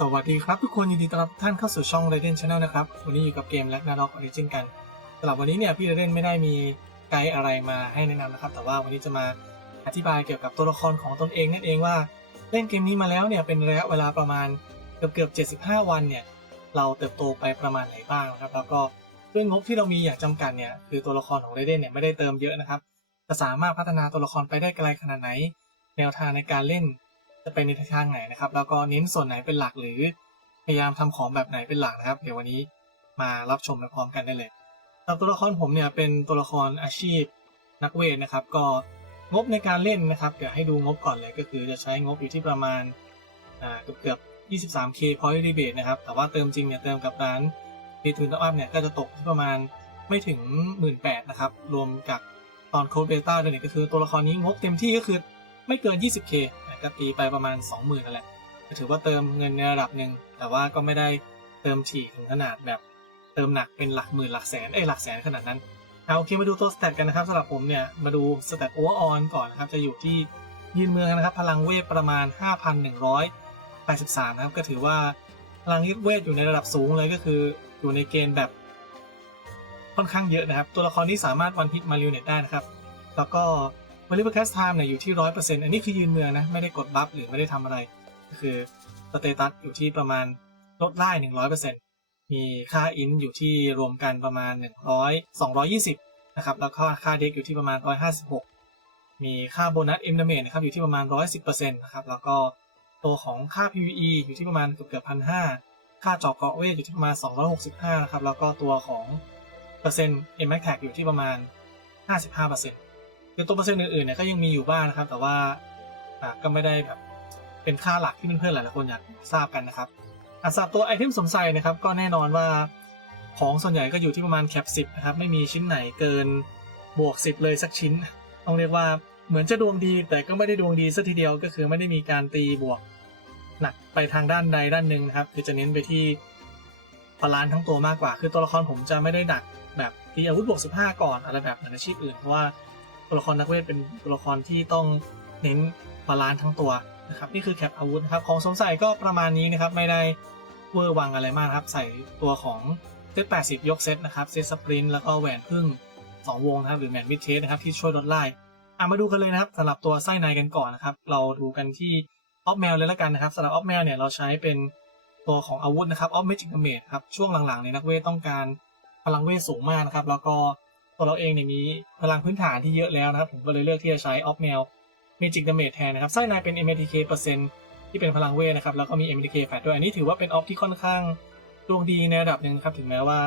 สวัสดีครับทุกคนยินดีต้อนรับท่านเข้าสู่ช่อง Raiden Channel นะครับ วันนี้อยู่กับเกม Ragnarok Origin กันสำหรับวันนี้เนี่ยพี่ Raiden ไม่ได้มีไกด์อะไรมาให้แนะนำนะครับ แต่ว่าวันนี้จะมาอธิบายเกี่ยวกับตัวละครของตนเองนั่นเองว่าเล่นเกมนี้มาแล้วเนี่ยเป็นระยะเวลาประมาณเกือบเกือบ75 วันเนี่ยเราเติบโตไปประมาณไหนบ้างนะครับ แล้วก็ด้วยงบที่เรามีอย่างจำกัดเนี่ยคือตัวละครของ Raiden เนี่ยไม่ได้เติมเยอะนะครับจะสามารถพัฒนาตัวละครไปได้ไกลขนาดไหน แนวทางในการเล่น จะเป็นในทิศทางไหนนะครับ แล้วก็เน้นส่วนไหนเป็นหลักหรือพยายามทำของแบบไหนเป็นหลักนะครับ เดี๋ยววันนี้มารับชมไปพร้อมกันได้เลยสำหรับตัวละครผมเนี่ยเป็นตัวละครอาชีพนักเวทนะครับ ก็งบในการเล่นนะครับ เดี๋ยวให้ดูงบก่อนเลยก็คือจะใช้งบอยู่ที่ประมาณเกือบเกือบ 23k point rebate นะครับ แต่ว่าเติมจริงเนี่ยเติมกับร้าน p t u n Top Up เนี่ยก็จะตกที่ประมาณไม่ถึง 18,000นะครับ รวมกับตอนโค้ดเบต้าด้วยเนี่ยก็คือตัวละครนี้งบเต็มที่ก็คือไม่เกิน 20k ก็ตีไปประมาณ 20,000นั่นแหละก็ถือว่าเติมเงินในระดับหนึ่งแต่ว่าก็ไม่ได้เติมถี่ถึงขนาดแบบเติมหนักเป็นหลักหมื่นหลักแสนเอ้ยหลักแสนขนาดนั้นเอาโอเคมาดูตัวสเตตกันนะครับสำหรับผมเนี่ยมาดูสเตตโอเวอร์ออนก่อนนะครับจะอยู่ที่ยืนเมืองนะครับ พลังเวทประมาณ 5,183นะครับก็ถือว่าพลังเวทอยู่ในระดับสูงเลยก็คืออยู่ในเกณฑ์แบบค่อนข้างเยอะนะครับ ตัวละครที่สามารถวันพิษมาริวเน็ตได้นะครับ แล้วก็ มาริเบอร์แคสไทม์เนี่ยอยู่ที่ร้อยเปอร์เซ็นต์อันนี้คือยืนเมืองนะ ไม่ได้กดบัฟหรือไม่ได้ทำอะไร ก็คือสเตตัสอยู่ที่ประมาณลดไล่หนึ่งร้อยเปอร์เซ็นต์มีค่าอินอยู่ที่รวมกันประมาณหนึ่งร้อยสองร้อยี่สิบนะครับ แล้วก็ค่าเด็กอยู่ที่ประมาณร้อยห้าสิบหกมีค่าโบนัสเอ็มดาเมจนะครับอยู่ที่ประมาณร้อยสิบเปอร์เซ็นต์นะครับ แล้วก็ตัวของค่า PVE อยู่ที่ประมาณเกือบเกือบพันห้าค่าเจาะเกาะเวทอยู่ที่ประมาณสองร้อยหกสิบห้านะครับ แล้วก็ตัวของเปอร์เซ็นต์ M Max Tag อยู่ที่ประมาณห้าสิบห้าเปอร์เซ็นต์ คือตัวเปอร์เซ็นต์อื่นๆเนี่ยก็ยังมีอยู่บ้างนะครับ แต่ว่าอ่าก็ไม่ได้แบบเป็นค่าหลักที่เพื่อนๆหลายๆคนอยากทราบกันนะครับอะสำหรับตัวไอเทมสมใส่นะครับ ก็แน่นอนว่าของส่วนใหญ่ก็อยู่ที่ประมาณแคป10นะครับไม่มีชิ้นไหนเกินบวก 10 เลยสักชิ้น ต้องเรียกว่าเหมือนจะดวงดี แต่ก็ไม่ได้ดวงดีสักทีเดียวก็คือไม่ได้มีการตีบวกหนักไปทางด้านใดด้านหนึ่งนะครับ คือจะเน้นไปที่บาลานซ์ทั้งตัวมากกว่า คือตัวละครผมจะไม่ได้ดักแบบตีอาวุธบวก 15 ก่อนอะไรแบบเหนอาชีพอื่นเพราะว่า ตัวละครนักเวทเป็นตัวละครที่ต้องเน้นบาลานซ์ทั้งตัวนะครับนี่คือแคปอาวุธนะครับของสวมใส่ก็ประมาณนี้นะครับไม่ได้เวอร์วังอะไรมากครับ ใส่ตัวของเซต80 ยกเซตนะครับเซตสปรินต์แล้วก็แหวนพึ่ง 2 วงนะครับหรือแมนมิดเทสนะครับที่ช่วยลดไล่อะมาดูกันเลยนะครับสำหรับตัวไส้ในกันก่อนนะครับ เราดูกันที่ออฟแมวเลยล้วกันนะครับสำหรับออฟแมวเนี่ยเราใช้เป็นตัวของอาวุธนะครับออฟเมจิกเมจครับช่วงหลังๆเนี่ยนักเวทต้องการพลังเวทสูงมากนะครับ แล้วก็ ตัวเราเองเนี่ยมีพลังพื้นฐานที่เยอะแล้วนะครับ ผมก็เลยเลือกที่จะใช้ออฟแมวเมจิกดาเมจแทนนะครับไส้ในเป็น MTK เปอร์เซ็นต์ที่เป็นพลังเวทนะครับแล้วก็มี MTK แฟด้วยอันนี้ถือว่าเป็นออฟที่ค่อนข้างดวงดีในระดับหนึ่งครับถึงแม้ว่า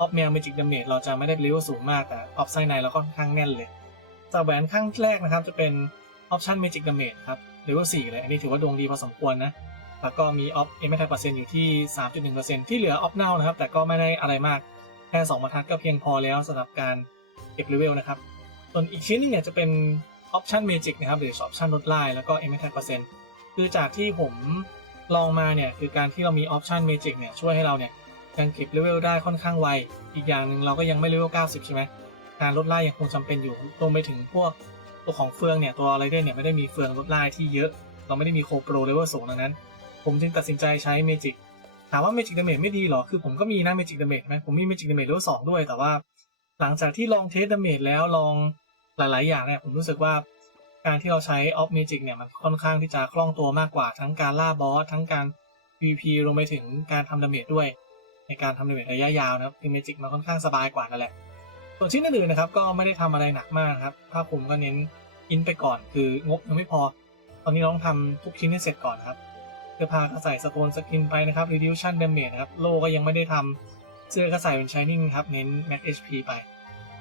ออฟแมวเมจิกดาเมจเราจะไม่ได้เลเวลสูงมากแต่ออฟไส้ในเราค่อนข้างแน่นเลยจากแหวนข้างแรกนะครับจะเป็นออปชั่นเมจิกดาเมจครับเลเวล4เลยอันนี้ถือว่าดวงดีพอสมควรนะแล้วก็มีออฟเอ็มเเปอร์เซ็นต์อยู่ที่ 3.1%ที่เหลือออฟเน่านะครับแต่ก็ไม่ได้อะไรมาก แค่2บรรทัดก็เพียงพอแล้วสำหรับการเก็บเลเวลนะครับ ส่วนอีกชิ้นนึงเนี่ยจะเป็นออปชันเมจิกนะครับหรือออปชันลดไล่แล้วก็ m อ็มทเปอร์เซ็นต์คือจากที่ผมลองมาเนี่ยคือการที่เรามีออปชันเมจิกเนี่ยช่วยให้เราเนี่ยยังเก็บเลเวลได้ค่อนข้างไว อีกอย่างหนึ่งเราก็ยังไม่เลเวล90 ใช่ไหมการลดไล่ยังคงจำเป็นอยู่รวมไปถึงพวกตัวของเฟืองเนี่ยตัวอะไรได้เนี่ยไม่ได้มีเฟืองลดไล่ที่เยอะ เราไม่ได้มีโคโปรเลเวลสูงดังนั้น ผมจึงตัดสินใจใช้เมจิก ถามว่าเมจิกดาเมจไม่ดีหรอ คือผมก็มีนะเมจิกดาเมจไหมผมมีเมจิกดาเมจเลเวลสองด้วย แต่ว่า หลังจากที่ลองเทสดาเมจแล้วลองหลาย ๆ อย่างเนี่ยผมรู้สึกว่าการที่เราใช้ออฟเมจิกเนี่ยมันค่อนข้างที่จะคล่องตัวมากกว่าทั้งการล่าบอสทั้งการ PVP รวมไปถึงการทำดาเมจด้วย ในการทำดาเมจระยะยาวนะครับคือเมจิกมันค่อนข้างสบายกว่านั่นแหละ ส่วนชิ้นอื่นๆนะครับก็ไม่ได้ทำอะไรหนักมากครับภาพผมก็เน้นอินไปก่อนคืองบยังไม่พอ ตอนนี้ต้องทำทุกชิ้นให้เสร็จก่อนครับ เสื้อผ้าก็ใส่สโตนสกินไปนะครับ reduction damage นะครับ โล่ก็ยังไม่ได้ทำเสื้อก็ใส่เป็น shining ครับ เน้น max HP ไป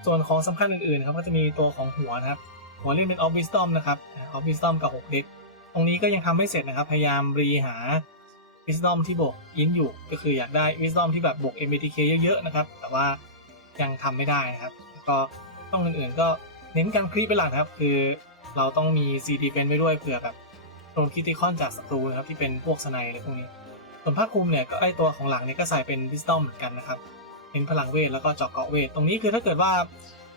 ส่วนของสำคัญอื่นๆครับก็จะมีตัวของหัวนะครับ หัวเล่นเป็น of wisdom นะครับ of wisdom กับ6เด็กตรงนี้ก็ยังทำไม่เสร็จนะครับ พยายามรีหา wisdom ที่บวกอินอยู่ ก็คืออยากได้ wisdom ที่แบบบวก MBTK เยอะๆนะครับ แต่ว่ายังทำไม่ได้นะครับ แล้วก็ต้องอื่นๆก็เน้นการคลีปเป็นหลักนะครับ คือเราต้องมี C defense ไว้ด้วยเผื่อแบบ โดนคิติคอนจากศัตรูนะครับที่เป็นพวกสไนอะไรพวกนี้ ส่วนผ้าคลุมเนี่ยก็ไอตัวของหลังเนี่ยก็ใส่เป็น wisdom เหมือนกันนะครับเป็นพลังเวทแล้วก็เจาะเกาะเวท ตรงนี้คือถ้าเกิดว่า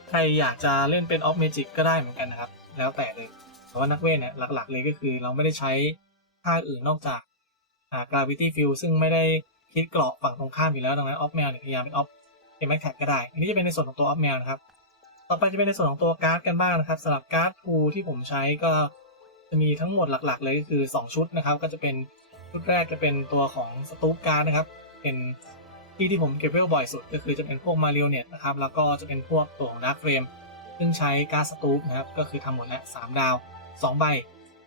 ใครอยากจะเล่นเป็นออฟเมจิกก็ได้เหมือนกันนะครับ แล้วแต่เลย แต่ว่านักเวทเนี่ยหลักๆ เลยก็คือเราไม่ได้ใช้ท่าอื่นนอกจากอ่า gravity field ซึ่งไม่ได้คิดเกราะฝั่งตรงข้ามอยู่แล้วดังนั้นออฟแมวเนี่ยพยายามเป็นออฟเป็นแม็กแท็กก็ได้ อันนี้จะเป็นในส่วนของตัวออฟแมวนะครับ ต่อไปจะเป็นในส่วนของตัวการ์ดกันบ้างนะครับสำหรับการ์ดทูที่ผมใช้ก็ จะมีทั้งหมดหลัก ๆ เลยก็คือ 2 ชุดนะครับ ก็จะเป็นชุดแรกจะเป็นตัวของสตูปการ์นะครับ เป็นที่ที่ผมเก็บเวลบ่อยสุด ก็คือจะเป็นพวกมาเรียวเน็ตนะครับ แล้วก็จะเป็นพวกตัวของดาร์คเฟรมซึ่งใช้การ์ดสตูปนะครับ ก็คือทำหมดแล้ว3ดาว 2 ใบ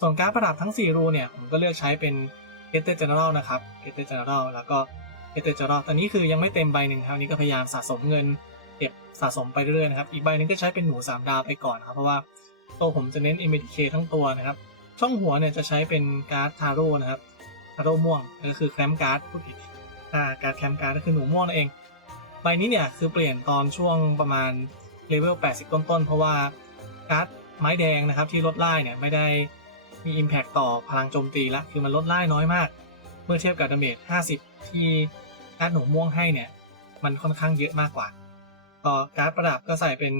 ส่วนการ์ดประดับทั้ง 4 รูเนี่ย ผมก็เลือกใช้เป็นเกตเตอร์เจเนอเรลนะครับเกตเตอร์เจเนอเรลแล้วก็เกตเตอร์เจเนอเรลตอนนี้คือยังไม่เต็มใบหนึ่งครับอันนี้ก็พยายามสะสมเงินเก็บสะสมไปเรื่อยๆนะครับ อีกใบหนึงก็ใช้เป็นหนู 3 ดาวไปก่อนครับ เพราะว่าตัวผมจะเน้น MDK ทั้งตัวนะครับ ช่องหัวเนี่ยจะใช้เป็นการ์ดทาโร่นะครับทาโร่ม่วงก็คือแคมการ์ดพูดผิดอ่าการ์ดแคมการ์ดก็คือหนูม่วงนั่นเองใบนี้เนี่ยคือเปลี่ยนตอนช่วงประมาณเลเวล 80 ต้นๆ เพราะว่าการ์ดไม้แดงนะครับที่ลดไล่เนี่ยไม่ได้มี Impact ต่อพลังโจมตีละคือมันลดไล่น้อยมาก เมื่อเทียบกับดาเมจ 50 ที่การ์ดหนูม่วงให้เนี่ย มันค่อนข้างเยอะมากกว่าก็การ์ดประดับก็ใส่เป็น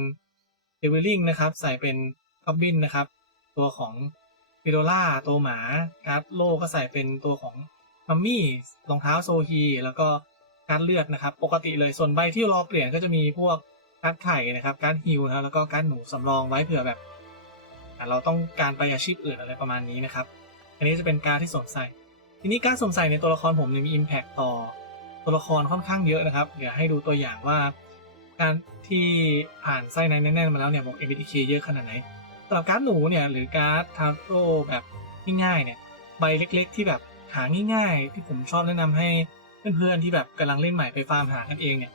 เดวิลลิงนะครับ ใส่เป็นคอบบินนะครับ ตัวของ ฟิโดล่าตัวหมาการ์ดโลก็ใส่เป็นตัวของมัมมี่รองเท้าโซฮีแล้วก็การ์ดเลือดนะครับ ปกติเลยส่วนใบที่รอเปลี่ยนก็จะมีพวกการ์ดไข่นะครับการ์ดฮิลนะแล้วก็การ์ดหนูสำรองไว้เผื่อแบบเราต้องการไปอาชีพอื่นอะไรประมาณนี้นะครับ อันนี้จะเป็นการดที่สวมใส่ ทีนี้การสวมใส่ในตัวละครผมเนี่ยมี Impact ต่อตัวละครค่อนข้างเยอะนะครับ เดี๋ยวให้ดูตัวอย่างว่า การที่ผ่านไส้ในแน่นๆมาแล้วเนี่ยบอก MBTK เยอะขนาดไหน สำหรับการ์ดหนูเนี่ยหรือการ์ดทาโร่แบบง่ายๆเนี่ยใบเล็ก ๆ ที่แบบหาง่ายๆ ที่ผมชอบแนะนำให้เพื่อนๆที่แบบกำลังเล่นใหม่ไปฟาร์มหากันเองเนี่ย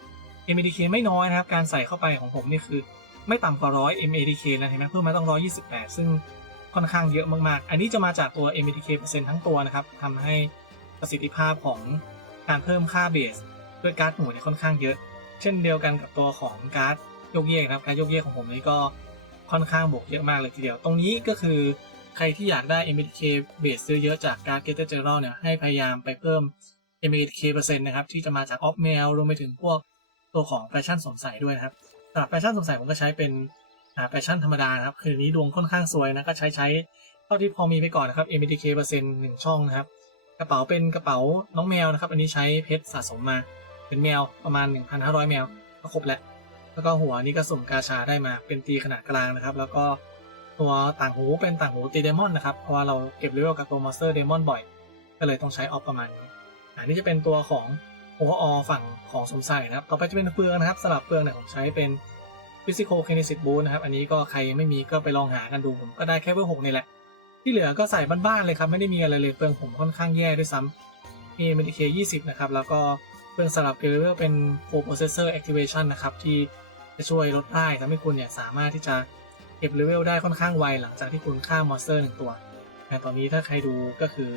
MBTK ไม่น้อยนะครับ การใส่เข้าไปของผมนี่คือ ไม่ต่ำกว่าร้อย MADK แล้วเห็นไหมเพิ่มมาต้องร้อยยี่สิบแปดซึ่งค่อนข้างเยอะมากๆ อันนี้จะมาจากตัว MBTK เปอร์เซ็นต์ทั้งตัวนะครับทำให้ประสิทธิภาพของการเพิ่มค่าเบสด้วยการ์ดหนูเนี่ยค่อนข้างเยอะ เช่นเดียวกันกับตัวของการ์ดโยกเยกนะครับการโยกเยกของผมนี่ก็ ค่อนข้างบวกเยอะมากเลยทีเดียว ตรงนี้ก็คือใครที่อยากได้ MBTK เบสเยอะๆจากการ Getter General เนี่ยให้พยายามไปเพิ่ม MBK เปอร์เซ็นต์นะครับ ที่จะมาจากออฟเมลรวมไปถึงพวกตัวของแฟชั่นสวมใส่ด้วยนะครับสำหรับแฟชั่นสวมใส่ผมก็ใช้เป็นแฟชั่นธรรมดานะครับ คือนี้ดวงค่อนข้างสวยนะก็ใช้ใช้เท่าที่พอมีไปก่อนนะครับ MBK เปอร์เซ็นต์หนึ่งช่องนะครับ กระเป๋าเป็นกระเป๋าน้องแมวนะครับ อันนี้ใช้เพชรสะสมมาเป็นแมวประมาณ 1,500 แมวก็ครบแล้ว แล้วก็หัวนี่ก็สุ่มกาชาได้มาเป็นตีขนาดกลางนะครับ แล้วก็ตัวต่างหูเป็นต่างหูตีเดมอนนะครับ เพราะว่าเราเก็บเลเวลกับตัวมอนสเตอร์เดมอนบ่อย ก็เลยต้องใช้ออฟประมาณนี้ อันนี้จะเป็นตัวของโอเวออฝั่งของสมใส่นะครับ ต่อไปจะเป็นเฟืองนะครับสลับเฟืองเนี่ยผมใช้เป็น Physical Kinesis Boost นะครับ อันนี้ก็ใครไม่มีก็ไปลองหากันดูผมก็ได้แค่เบอร์หกนี่แหละ ที่เหลือก็ใส่บ้านๆเลยครับ ไม่ได้มีอะไรเลยเฟืองผมค่อนข้างแย่ด้วยซ้ำมี MDK 20นะครับ แล้วก็เฟืองสลับเลเวลเป็น Co-Processor Activation นะครับที่ จะช่วยลดได้ทำให้คุณเนี่ยสามารถที่จะเก็บเลเวลได้ค่อนข้างไวหลังจากที่คุณฆ่ามอนสเตอร์หนึ่งตัวแต่ตอนนี้ถ้าใครดูก็คือ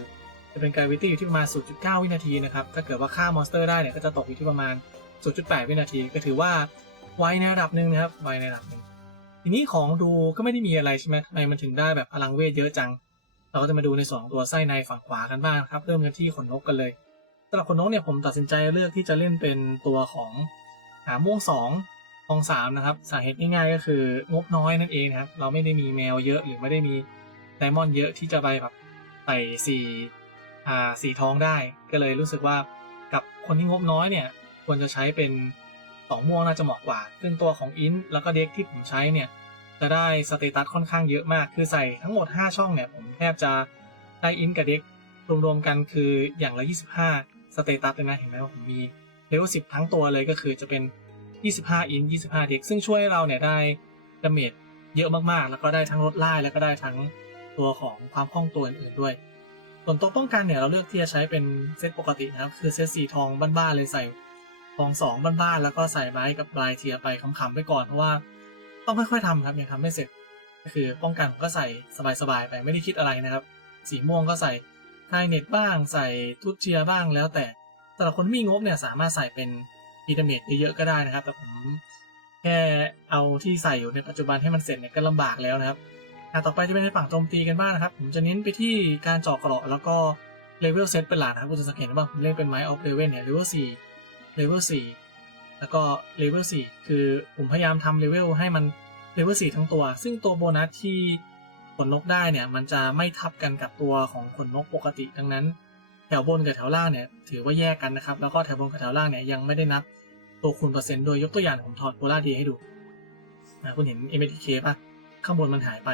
จะเป็นการวิตี้อยู่ที่ประมาณ 0.9 วินาทีนะครับ ถ้าเกิดว่าฆ่ามอนสเตอร์ได้เนี่ยก็จะตกอยู่ที่ประมาณ 0.8 วินาที ก็ถือว่าไวในระดับหนึ่งนะครับ ไวในระดับหนึ่งทีนี้ของดูก็ไม่ได้มีอะไรใช่ไหมทำไมมันถึงได้แบบพลังเวทเยอะจัง เราก็จะมาดูในสองตัวไส้ในฝั่งขวากันบ้างครับ เริ่มกันที่ขนนกกันเลยสำหรับขนนกเนี่ยผมตัดสินใจเลือกที่จะเล่นเป็นตัวของหาม่วง2 ของสามนะครับสาเหตุง่ายๆก็คืองบน้อยนั่นเองนะครับ เราไม่ได้มีแมวเยอะหรือไม่ได้มีไดมอนด์เยอะที่จะไปแบบใส่สีอ่าสีทองได้ ก็เลยรู้สึกว่ากับคนที่งบน้อยเนี่ยควรจะใช้เป็นสองม่วงน่าจะเหมาะกว่า ซึ่งตัวของอินแล้วก็เด็กที่ผมใช้เนี่ยจะได้สเตตัสค่อนข้างเยอะมาก คือใส่ทั้งหมด 5 ช่องเนี่ยผมแทบจะได้อินกับเด็กรวมๆกันคืออย่างละ 25 สเตตัสเลยนะเห็นไหมว่าผมมีเลเวล10 ทั้งตัวเลยก็คือจะเป็น 25 อิน25 เด็ก ซึ่งช่วยให้เราเนี่ยได้ดาเมจเยอะมากๆ แล้วก็ได้ทั้งลดไล่แล้วก็ได้ทั้งตัวของความคล่องตัวอื่นๆด้วย ส่วนตัวป้องกันเนี่ยเราเลือกที่จะใช้เป็นเซตปกตินะครับ คือเซตสีทองบ้านๆเลยใส่ทองสองบ้านๆแล้วก็ใส่ไบกับปลายเทียไปขำๆไปก่อนเพราะว่าต้องค่อยๆทำครับยังทำไม่เสร็จ ก็คือป้องกันก็ใส่สบายๆไปไม่ได้คิดอะไรนะครับ สีม่วงก็ใส่ไทเน็ตบ้าง ใส่ทุตเชียบ้างแล้วแต่แต่ละคนมีงบเนี่ยสามารถใส่เป็น พีดาเมจเยอะๆก็ได้นะครับ แต่ผมแค่เอาที่ใส่อยู่ในปัจจุบันให้มันเสร็จเนี่ยก็ลำบากแล้วนะครับต่อไปจะเป็นในฝั่งโจมตีกันบ้างนะครับ ผมจะเน้นไปที่การเจาะกราะแล้วก็เลเวลเซตเป็นหลักนะครับคุณจะสังเกตว่าผมเล่นเป็นไม้ออฟเลเวลเนี่ยเลเวลสี่เลเวลสี่แล้วก็เลเวลสี่คือผมพยายามทำเลเวลให้มันเลเวลสี่ทั้งตัว ซึ่งตัวโบนัสที่ขนนกได้เนี่ย มันจะไม่ทับกันกับตัวของขนนกปกติดังนั้น แถวบนกับแถวล่างเนี่ยถือว่าแยกกันนะครับ แล้วก็แถวบนกับแถวล่างเนี่ยยังไม่ได้นับตัวคูณเปอร์เซ็นต์โดยยกตัวอย่างผมถอดโพลาร์ดีให้ดูนะคุณเห็น MTK ป่ะ ข้างบนมันหายไป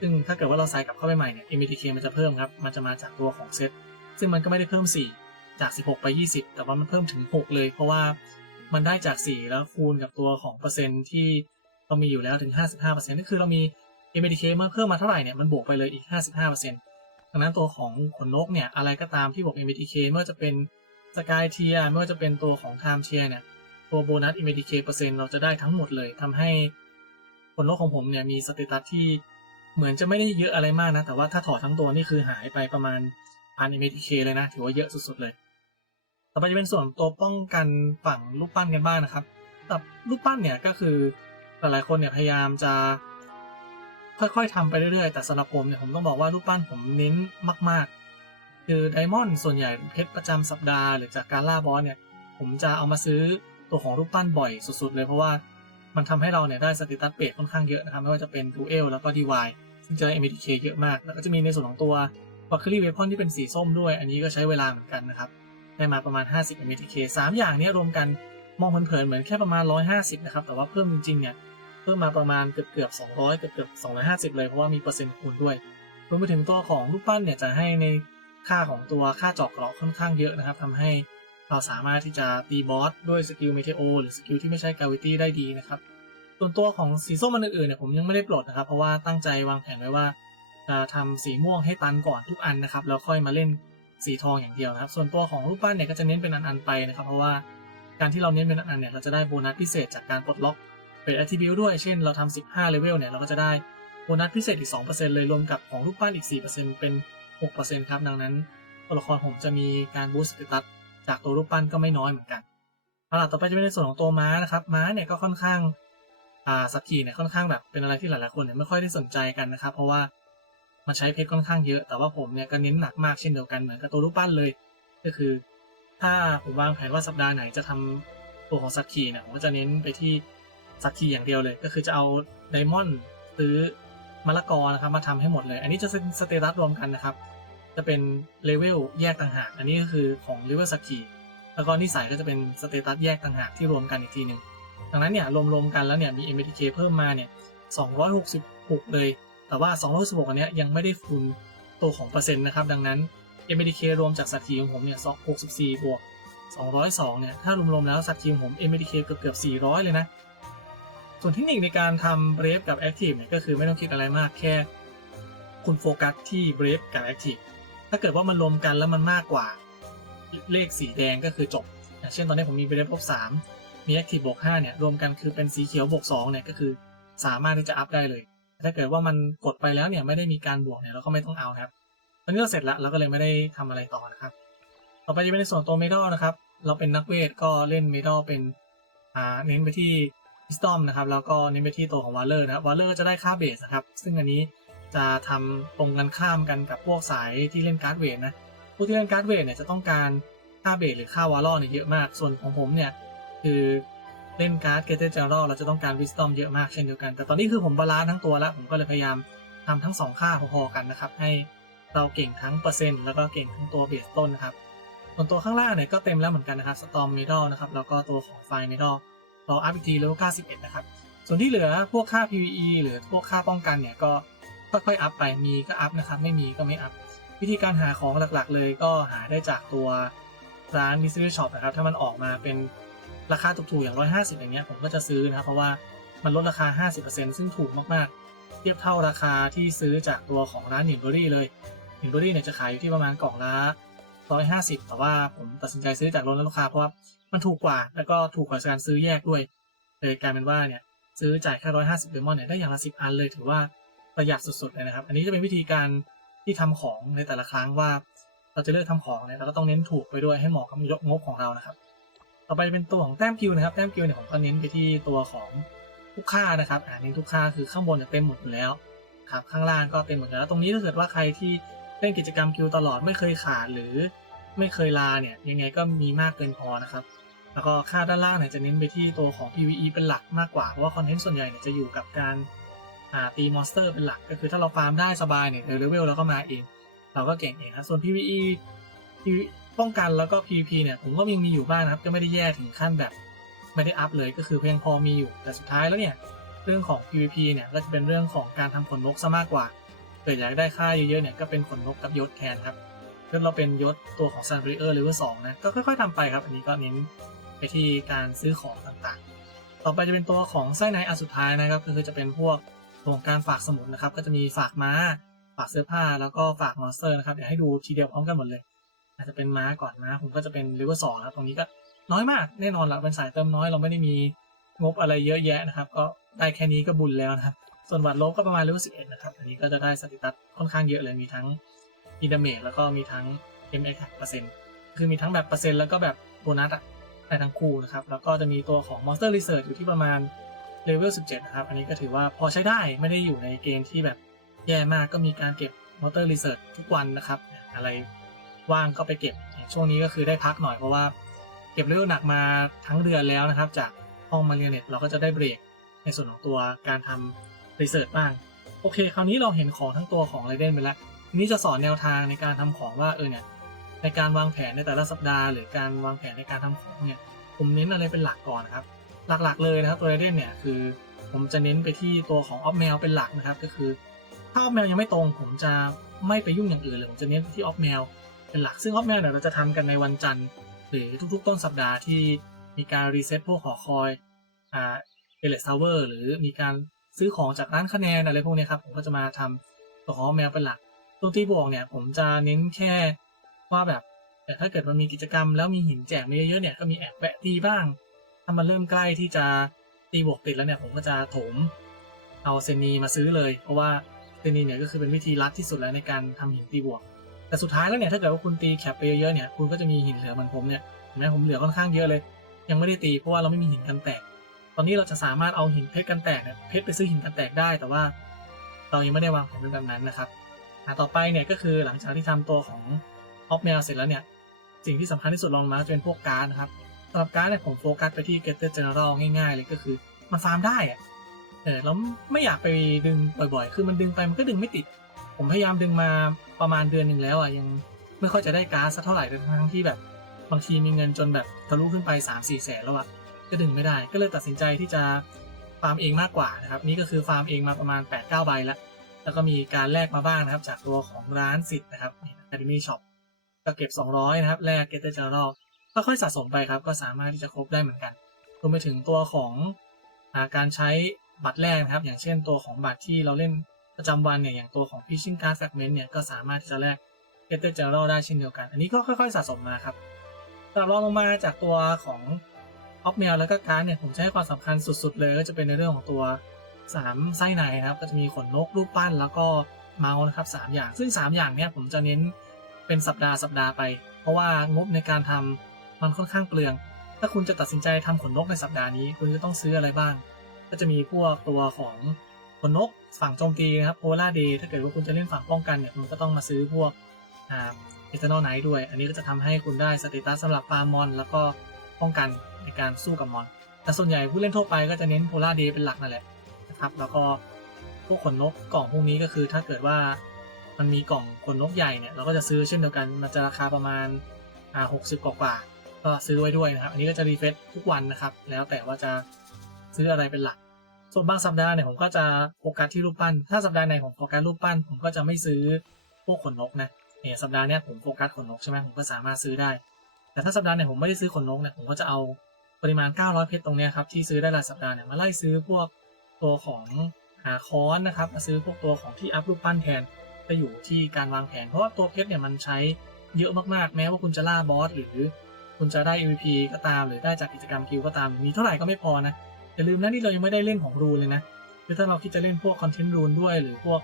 ซึ่งถ้าเกิดว่าเราใส่กลับเข้าไปใหม่เนี่ย MTK มันจะเพิ่มครับ มันจะมาจากตัวของเซต ซึ่งมันก็ไม่ได้เพิ่ม 4 จาก 16 ไป 20 แต่ว่ามันเพิ่มถึง 6 เลย เพราะว่ามันได้จาก 4 แล้วคูณกับตัวของเปอร์เซ็นต์ที่เรามีอยู่แล้วถึง 55%นั่นคือเรามี MTK เมื่อเพิ่มมาเท่าไหร่เนี่ย มันบวกไปเลยอีก 55% ดังนั้นตัวของขนนกเนี่ยอะไรก็ตามที่บวก MTK ไม่ว่าจะเป็นสกายเทียไม่ว่าจะเป็นตัวของไทม์เทียเนี่ยตัวโบนัส MTK เปอร์เซ็นต์เราจะได้ทั้งหมดเลยทำให้ผลลบของผมเนี่ยมีสเตตัสที่เหมือนจะไม่ได้เยอะอะไรมากนะ แต่ว่าถ้าถอดทั้งตัวนี่คือหายไปประมาณพัน MTK เลยนะ ถือว่าเยอะสุดๆเลย ต่อไปจะเป็นส่วนตัวป้องกันฝั่งรูปปั้นกันบ้างนะครับแต่รูปปั้นเนี่ยก็คือหลายๆคนเนี่ยพยายามจะ ค่อยๆทำไปเรื่อยๆ แต่สำหรับผมเนี่ยผมต้องบอกว่ารูปปั้นผมเน้นมาก ๆ คือไดมอนด์ส่วนใหญ่เพชรประจำสัปดาห์หรือจากการล่าบอสเนี่ยผมจะเอามาซื้อตัวของรูปปั้นบ่อยสุดๆ เลยเพราะว่ามันทำให้เราเนี่ยได้สติตัสเบสค่อนข้างเยอะนะครับไม่ว่าจะเป็นดูเอลแล้วก็ดีวายซึ่งจะได้ MTK เยอะมาก แล้วก็จะมีในส่วนของตัววัคคีรีเวพอนที่เป็นสีส้มด้วย อันนี้ก็ใช้เวลาเหมือนกันนะครับได้มาประมาณ 50 MTK 3 อย่างนี้รวมกันมองเผินๆเหมือนแค่ประมาณ 150 นะครับ แต่ว่าเพิ่มจริงๆเนี่ย เพิ่มมาประมาณเกือบเกือบ200 เกือบเกือบ250 เลยเพราะว่ามีเปอร์เซ็นต์คูณด้วยรวมไปถึงตัวของรูปปั้นเนี่ยจะให้ในค่าของตัวค่าจาะเกราะค่อนข้างเยอะนะครับทำให้เราสามารถที่จะตีบอสด้วยสกิลเมเทโอหรือสกิลที่ไม่ใช่กาวิตี้ได้ดีนะครับ ส่วนตัวของสีส้มมันอื่นๆเนี่ยผมยังไม่ได้ปลดนะครับ เพราะว่าตั้งใจวางแผนไว้ว่าจะทำสีม่วงให้ตันก่อนทุกอันนะครับแล้วค่อยมาเล่นสีทองอย่างเดียวนะครับ ส่วนตัวของรูปปั้นเนี่ยก็จะเน้นเป็นอันๆไปนะครับ เพราะว่าการที่เราเน้นเป็นอันๆเนี่ยเราจะได้โบนัสพิเศษจากการปลดล็อก เป็นแอตทิบิวด้วย เช่นเราทำ15เลเวลเนี่ย เราก็จะได้โบนัสพิเศษอีก 2%เลยรวมกับของรูปปั้นอีก 4%เป็น 6%ครับ ดังนั้นตัวละครผมจะมีการบูสต์สเตตัสจากตัวรูปปั้นก็ไม่น้อยเหมือนกันเอาล่ะต่อไปจะเป็นในส่วนของตัวม้านะครับ ม้าเนี่ยก็ค่อนข้างอ่าสักขีเนี่ยค่อนข้างแบบเป็นอะไรที่หลายๆคนเนี่ยไม่ค่อยได้สนใจกันนะครับ เพราะว่ามันใช้เพชรค่อนข้างเยอะ แต่ว่าผมเนี่ยก็เน้นหนักมากเช่นเดียวกันเหมือนกับตัวรูปปั้นเลย ก็คือ ถ้าผมวางแผนว่าสัปดาห์ไหนจะทำตัวของสักขีเนี่ยผมก็จะเน้นไปที่ สักขีอย่างเดียวเลย ก็คือจะเอาไดมอนด์ซื้อมะละกอนะครับมาทำให้หมดเลย อันนี้จะเป็นสเตตัสรวมกันนะครับ จะเป็นเลเวลแยกต่างหาก อันนี้ก็คือของเลเวลสักขีแล้วก็นิสัยก็จะเป็นสเตตัสแยกต่างหากที่รวมกันอีกทีหนึ่งดังนั้นเนี่ยรวมๆกันแล้วเนี่ยมี MTK เพิ่มมาเนี่ย266 เลย แต่ว่า 266อันเนี้ยยังไม่ได้คูณตัวของเปอร์เซ็นต์นะครับ ดังนั้น MTK รวมจากสัตว์ทีของผมเนี่ย64บวก202เนี่ย ถ้ารวมๆแล้วสัตว์ทีของผม MTK เกือบๆ400 เลยนะ ส่วนเทคนิคในการทำ Brave กับ Active เนี่ยก็คือไม่ต้องคิดอะไรมากแค่ คุณโฟกัสที่ Brave กับ Active ถ้าเกิดว่ามันรวมกันแล้วมันมากกว่าเลขสีแดงก็คือจบอย่างเช่นตอนนี้ผมมี Brave ลบ3มี Active บวก5เนี่ยรวมกันคือเป็นสีเขียวบวก2เนี่ยก็คือสามารถที่จะอัพได้เลย ถ้าเกิดว่ามันกดไปแล้วเนี่ยไม่ได้มีการบวกเนี่ยเราก็ไม่ต้องเอาครับตอนนี้เราเสร็จแล้วเราก็เลยไม่ได้ทำอะไรต่อนะครับต่อไปจะเป็นในส่วนตัวเมดัลนะครับ เราเป็นนักเวทก็เล่นเมดัลเป็นเน้นไปที่ วิสตอมนะครับแล้วก็เน้นไปที่ตัวของวอลเลอร์นะวอลเลอร์จะได้ค่าเบสนะครับ ซึ่งอันนี้จะทำตรงกันข้ามกันกับพวกสายที่เล่นการ์ดเวทนะพวกที่เล่นการ์ดเวทเนี่ยจะต้องการค่าเบสหรือค่าวอลเลอร์เนี่ยเยอะมาก ส่วนของผมเนี่ยคือเล่นการ์ดเกเตอร์เจอร์เราจะต้องการวิสตอมเยอะมากเช่นเดียวกัน แต่ตอนนี้คือผมบาลานซ์ทั้งตัวแล้วผมก็เลยพยายามทำทั้งสองค่าพอๆกันนะครับให้เราเก่งทั้งเปอร์เซ็นต์แล้วก็เก่งทั้งตัวเบสต้นนะครับส่วนตัวข้างล่างเนี่ยก็เต็มแล้วเหมือนกันนะครับสตอมเมดัลนะครับแล้วก็ตัวของไฟเมดัล รออัพอีกทีเลเวล91 นะครับ ส่วนที่เหลือพวกค่า PVE หรือพวกค่าป้องกันเนี่ยก็ค่อยๆอัพไปมีก็อัพนะครับ ไม่มีก็ไม่อัพวิธีการหาของหลักๆ เลยก็หาได้จากตัวร้าน Mystery Shop นะครับ ถ้ามันออกมาเป็นราคาถูกๆอย่าง 150 อย่างเงี้ยผมก็จะซื้อนะครับ เพราะว่ามันลดราคา 50%ซึ่งถูกมากๆ เทียบเท่าราคาที่ซื้อจากตัวของร้านหนินเบอรี่เลยหนินเบอรี่เนี่ยจะขายอยู่ที่ประมาณกล่องละ150 แต่ว่าผมตัดสินใจซื้อจากร้านลูกค้าเพราะว่า มันถูกกว่า แล้วก็ถูกกว่าการซื้อแยกด้วย เลยกลายเป็นว่าเนี่ยซื้อจ่ายแค่150เดมอนเนี่ยได้อย่างละ10อันเลยถือว่าประหยัดสุดๆเลยนะครับ อันนี้จะเป็นวิธีการที่ทำของในแต่ละครั้งว่าเราจะเลือกทำของเนี่ยเราก็ต้องเน้นถูกไปด้วยให้เหมาะกับยกงบของเรานะครับ ต่อไปเป็นตัวของแต้มกิวนะครับ แต้มกิวเนี่ยผมก็เน้นไปที่ตัวของทุกค่านะครับอ่าเน้ทุกค่าคือข้างบนเนี่ยเต็มหมดอยู่แล้วครับข้างล่างก็เต็มหมดแล้ว ตรงนี้ถ้าเกิดว่าใครที่เล่นกิจกรรมกิวตลอดไม่เคยขาดหรือไม่เคยลาเนี่ยยังไงก็มีมากเกินพอนะครับ แล้วก็ค่าด้านล่างเนี่ยจะเน้นไปที่ตัวของ PVE เป็นหลักมากกว่า เพราะว่าคอนเทนต์ส่วนใหญ่เนี่ยจะอยู่กับการตีมอนสเตอร์เป็นหลัก ก็คือถ้าเราฟาร์มได้สบายเนี่ยเดี๋ยวเลเวลเราก็มาเอง เราก็เก่งเองนะส่วน PVE ป้องกันแล้วก็ PVP เนี่ยผมก็ยังมีอยู่บ้างนะครับก็ไม่ได้แย่ถึงขั้นแบบไม่ได้อัพเลยก็คือเพียงพอมีอยู่แต่สุดท้ายแล้วเนี่ยเรื่องของ PVP เนี่ยก็จะเป็นเรื่องของการทำขนนกซะมากกว่าเกิดอยากได้ค่าเยอะๆเนี่ยก็เป็นขนนกกับยศแทนครับเรื่อเราเป็นยศตัวของ Sun Barrier Level 2นะก็ค่อยๆทำไปครับอันนี้ก็เน้น ไปที่การซื้อของต่างๆ ต่อไปจะเป็นตัวของไส้ในอันสุดท้ายนะครับ ก็คือจะเป็นพวกของการฝากสมุดนะครับ ก็จะมีฝากม้า ฝากเสื้อผ้าแล้วก็ฝากมอนสเตอร์นะครับเดี๋ยวให้ดูทีเดียวพร้อมกันหมดเลย อาจจะเป็นม้าก่อนม้าผมก็จะเป็นเลเวลสองครับตรงนี้ก็น้อยมากแน่นอนละเป็นสายเติมน้อยเราไม่ได้มีงบอะไรเยอะแยะนะครับ ก็ได้แค่นี้ก็บุญแล้วนะครับ ส่วนวัดลบก็ประมาณเลเวลสิบเอ็ดนะครับ อันนี้ก็จะได้สติตัสค่อนข้างเยอะเลยมีทั้งอินเดเมจแล้วก็มีทั้ง m x เอคเปอร์เซ็นต์คือมีทั้งแบบเปอร์เซ็นต์แล้วก็แบบโบนัสอะ ได้ทั้งคู่นะครับ แล้วก็จะมีตัวของ Monster Research อยู่ที่ประมาณเลเวล 17 นะครับ อันนี้ก็ถือว่าพอใช้ได้ไม่ได้อยู่ในเกณฑ์ที่แบบแย่มากก็มีการเก็บ Monster Research ทุกวันนะครับ อะไรว่างก็ไปเก็บ ช่วงนี้ก็คือได้พักหน่อยเพราะว่าเก็บเลเวลหนักมาทั้งเดือนแล้วนะครับ จากห้องมาเรียนเน็ตเราก็จะได้เบรกในส่วนของตัวการทำรีเสิร์ชบ้าง โอเค คราวนี้เราเห็นของทั้งตัวของไรเดนไปแล้วทีนี้จะสอนแนวทางในการทำของว่าเออเนี่ย ในการวางแผนในแต่ละสัปดาห์ หรือการวางแผนในการทำของเนี่ยผมเน้นอะไรเป็นหลักก่อนนะครับ หลักๆเลยนะครับตัวไรเดนเนี่ยคือ ผมจะเน้นไปที่ตัวของออฟแมวเป็นหลักนะครับ ก็คือถ้าออฟแมวยังไม่ตรง ผมจะไม่ไปยุ่งอย่างอื่นเลยผมจะเน้นไปที่ออฟแมวเป็นหลักซึ่งออฟแมวเนี่ยเราจะทำกันในวันจันทร์ หรือทุกๆ ต้นสัปดาห์ที่มีการรีเซ็ตพวกหอคอยอ่าเอเลสซาวเวอร์หรือมีการซื้อของจากร้านคะแนนอะไรพวกนี้ครับผมก็จะมาทำตัวของออฟแมวเป็นหลักตัวตีบวกเนี่ยผมจะเน้นแค่ ว่าแบบแต่ถ้าเกิดมันมีกิจกรรมแล้วมีหินแจกมาเยอะๆเนี่ยก็มีแอบแวะตีบ้าง ถ้ามันเริ่มใกล้ที่จะตีบวกติดแล้วเนี่ยผมก็จะถมเอาเซนีมาซื้อเลย เพราะว่าเซนีเนี่ยก็คือเป็นวิธีลัดที่สุดแล้วในการทำหินตีบวก แต่สุดท้ายแล้วเนี่ยถ้าเกิดว่าคุณตีแคปไปเยอะๆเนี่ยคุณก็จะมีหินเหลือเหมือนผมเนี่ยเห็นไหมผมเหลือค่อนข้างเยอะเลย ยังไม่ได้ตีเพราะว่าเราไม่มีหินกันแตก ตอนนี้เราจะสามารถเอาหินเพชรกันแตกเนี่ยเพชรไปซื้อหินกันแตกได้ แต่ว่าเรายังไม่ได้วางแผนเป็นแบบนั้นนะครับต่อไปเนี่ยก็คือหลังจากที่ทำตัวของ ออฟแมวเสร็จแล้วเนี่ยสิ่งที่สำคัญที่สุดลองมาจะเป็นพวกการ์ดนะครับสำหรับการ์ดเนี่ยผมโฟกัสไปที่ Getter General ง่ายๆ เลยก็คือ มันฟาร์มได้อะเออเราไม่อยากไปดึงบ่อยๆ คือมันดึงไปมันก็ดึงไม่ติด ผมพยายามดึงมาประมาณเดือนหนึ่งแล้วอะยังไม่ค่อยจะได้การ์ดสักเท่าไหร่เลยทั้งที่แบบบางทีมีเงินจนแบบทะลุขึ้นไป 3 4 แสนแล้วอะก็ดึงไม่ได้ ก็เลยตัดสินใจที่จะฟาร์มเองมากกว่านะครับนี่ก็คือฟาร์มเองมาประมาณ8-9ใบแล้วแล้วก็มีการแลกมาบ้างนะครับ จากตัวของร้านสิทธิ์นะครับ Academy Shop ก็เก็บ 200 นะครับ แลก Getter General ก็ค่อยๆสะสมไปครับ ก็สามารถที่จะครบได้เหมือนกันรวมไปถึงตัวของอาการใช้บัตรแรกนะครับ อย่างเช่นตัวของบัตรที่เราเล่นประจำวันเนี่ย อย่างตัวของ Fishing Card Fragment เนี่ย ก็สามารถที่จะแลก Getter General ได้เช่นเดียวกัน อันนี้ก็ค่อยๆสะสมมาครับสำหรับรองลงมาจากตัวของออฟเมลแล้วก็การ์ดเนี่ย ผมจะให้ความสำคัญสุด ๆ เลยก็จะเป็นในเรื่องของตัวสามไส้ในนะครับ ก็จะมีขนนกรูปปั้นแล้วก็เมาส์นะครับสามอย่าง ซึ่งสามอย่างเนี้ยผมจะเน้น เป็นสัปดาห์สัปดาห์ไป เพราะว่างบในการทำมันค่อนข้างเปลือง ถ้าคุณจะตัดสินใจทำขนนกในสัปดาห์นี้ คุณจะต้องซื้ออะไรบ้าง ก็จะมีพวกตัวของขนนกฝั่งโจมตีนะครับโพล่าเดย์ถ้าเกิดว่าคุณจะเล่นฝั่งป้องกันเนี่ยคุณก็ต้องมาซื้อพวกอ่าเอเทอร์นอลไนท์ด้วย อันนี้ก็จะทำให้คุณได้สเตตัสสำหรับฟาร์มมอน แล้วก็ป้องกันในการสู้กับมอน แต่ส่วนใหญ่ผู้เล่นทั่วไปก็จะเน้นโพล่าเดย์เป็นหลักนั่นแหละนะครับ แล้วก็พวกขนนกกล่องพวกนี้ก็คือถ้าเกิดว่า มันมีกล่องขนนกใหญ่เนี่ยเราก็จะซื้อเช่นเดียวกันมันจะราคาประมาณอ่าหกสิบกว่าก็ซื้อไว้ด้วยนะครับ อันนี้ก็จะรีเฟซทุกวันนะครับ แล้วแต่ว่าจะซื้ออะไรเป็นหลัก ส่วนบางสัปดาห์เนี่ยผมก็จะโฟกัสที่รูปปั้น ถ้าสัปดาห์ไหนผมโฟกัสรูปปั้น ผมก็จะไม่ซื้อพวกขนนกนะ เนี่ยสัปดาห์เนี้ยผมโฟกัสขนนกใช่ไหมผมก็สามารถซื้อได้ แต่ถ้าสัปดาห์ไหนผมไม่ได้ซื้อขนนกเนี่ยผมก็จะเอาปริมาณ 900 เพชรตรงเนี้ยครับที่ซื้อได้รายสัปดาห์เนี่ยมาไล่ซื้อพวกตัวของหาค้อนนะครับมาซื้อพวกตัวของที่อัพรูปปั้นแทน จะอยู่ที่การวางแผน เพราะว่าตัวเพชรเนี่ยมันใช้เยอะมากๆ แม้ว่าคุณจะล่าบอสหรือคุณจะได้ MVP ก็ตามหรือได้จากกิจกรรมคิวก็ตาม มีเท่าไหร่ก็ไม่พอนะอย่าลืมนะนี่เรายังไม่ได้เล่นของรูนเลยนะคือถ้าเราคิดจะเล่นพวกคอนเทนต์รูนด้วย หรือพวก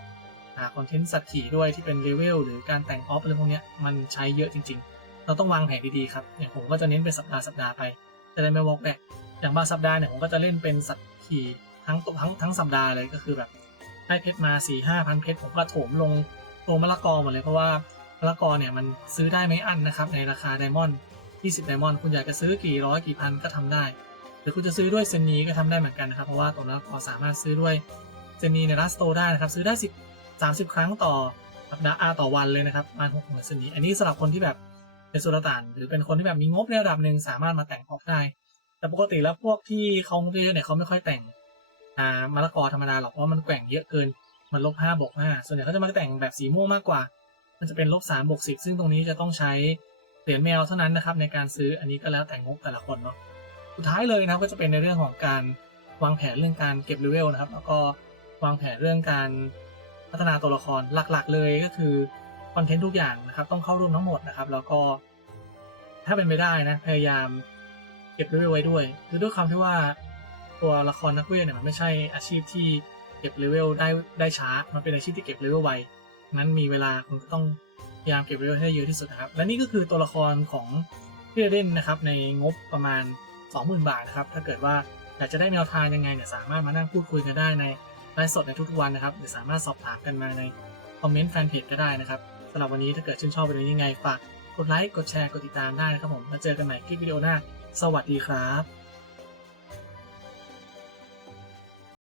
หาคอนเทนต์สัตว์ขี่ด้วยที่เป็นเลเวลหรือการแต่งออฟอะไรพวกนี้มันใช้เยอะจริง ๆ เราต้องวางแผนดีๆครับอย่างผมก็จะเน้นเป็นสัปดาห์สัปดาห์ไปจะได้ไม่วอกแบกอย่างบางสัปดาห์เนี่ยผมก็จะเล่นเป็นสัตว์ขี่ทั้งทั้งทั้งสัปดาห์เลยก็คือแบบ ได้เพชรมาสี่ห้าพันเพชรผมก็โถมลงตัวมะละกอหมดเลยเพราะว่ามะละกอเนี่ยมันซื้อได้ไม่อั้นนะครับในราคาไดมอนด์20ไดมอนด์คุณอยากจะซื้อกี่ร้อยกี่พันก็ทำได้ หรือคุณจะซื้อด้วยเซนีก็ทำได้เหมือนกันนะครับเพราะว่าตัวมะละกอสามารถซื้อด้วยเซนีในรัสโตได้นะครับซื้อได้10 30 ครั้งต่อสัปดาห์อาต่อวันเลยนะครับประมาณหกหมื่นเซนีอันนี้สำหรับคนที่แบบเป็นสุลต่านหรือเป็นคนที่แบบมีงบในระดับหนึ่งสามารถมาแต่งพ็อปได้ แต่ปกติแล้วพวกที่เขางบเยอะเนี่ยเขาไม่ค่อยแต่ง อ่ามะละกอธรรมดาหรอกเพราะว่ามันแกว่งเยอะเกิน มันลบห้าบวกห้าส่วนใหญ่เขาจะมาแต่งแบบสีม่วงมากกว่า มันจะเป็นลบสามบวกสิบซึ่งตรงนี้จะต้องใช้เหรียญแมวเท่านั้นนะครับในการซื้ออันนี้ก็แล้วแต่งบแต่ละคนเนาะสุดท้ายเลยนะก็จะเป็นในเรื่องของการวางแผนเรื่องการเก็บเลเวลนะครับ แล้วก็วางแผนเรื่องการพัฒนาตัวละครหลักๆ เลยก็คือคอนเทนต์ทุกอย่างนะครับต้องเข้าร่วมทั้งหมดนะครับ แล้วก็ถ้าเป็นไปได้นะพยายามเก็บเลเวลไว้ด้วย คือด้วยความที่ว่า ตัวละครนักเวทเนี่ยมันไม่ใช่อาชีพที่เก็บเลเวลได้ได้ช้า มันเป็นอาชีพที่เก็บเลเวลไวนั้นมีเวลาคุณก็ต้องพยายามเก็บเลเวลให้ได้เยอะที่สุดนะครับ และนี่ก็คือตัวละครของพี่เล่นนะครับในงบประมาณ 20,000 บาทนะครับ ถ้าเกิดว่าอยากจะได้แนวทางยังไงเนี่ยสามารถมานั่งพูดคุยกันได้ในไลฟ์สดในทุกๆวันนะครับหรือสามารถสอบถามกันมาในคอมเมนต์แฟนเพจก็ได้นะครับสำหรับวันนี้ถ้าเกิดชื่นชอบวิดีโอนี้ยังไงฝากกดไลค์กดแชร์กดติดตามได้นะครับผมแล้วเจอกันใหม่คลิปวิดีโอหน้า สวัสดีครับ